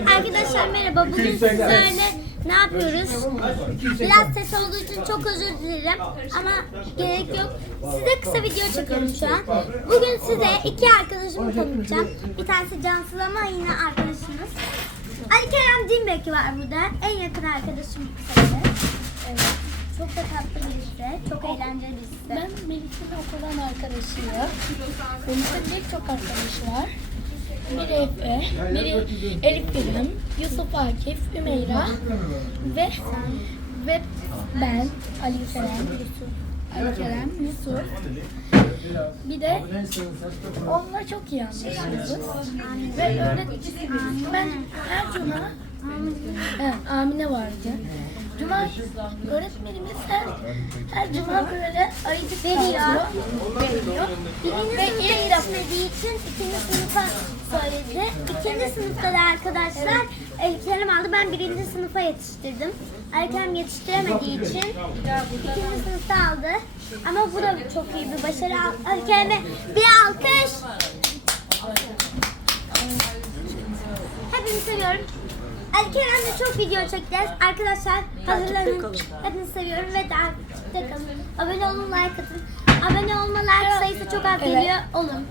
Arkadaşlar merhaba. Bugün sizlerle ne yapıyoruz? Biraz ses olduğu için çok özür dilerim ama gerek yok. Size kısa video çekiyorum şu an. Bugün size iki arkadaşımı tanıtacağım. Bir tanesi Cansız ama yine arkadaşımız. Ali Kerem Cimbeki var burada. En yakın arkadaşım. Evet. Çok da tatlı birisi. Çok eğlenceli birisi. Ben Melis'in okuldan arkadaşıyım. Melis'in pek çok arkadaşı var. Biri Efe, biri Elif Gülüm, Yusuf Akif, Ümeyra ve ve ben Ali Kerem, Ali Kerem, Yusuf. Bir de onunla çok iyi anlaşıyoruz. Ve öğretmen her cuma Amine vardı. Öğretmenimiz her, her cuma böyle ayıcık Veriyor. Veriyor. Birinci defa yetişmediği için ikinci sınıfa söyledi. İkinci sınıfta da arkadaşlar Ali Kerem aldı. Ben birinci sınıfa yetiştirdim. Kerem yetiştiremediği için ikinci sınıfta aldı. Ama bu da çok iyi bir başarı. Kerem'e bir alkış. Hepinizi seviyorum. Ali Kerem'le çok video çekeceğiz. Arkadaşlar hazırlanın. Hepinizi seviyorum ve takipte kalın. Abone olun, like atın. Abone olma, like sayısı çok az geliyor. Olun.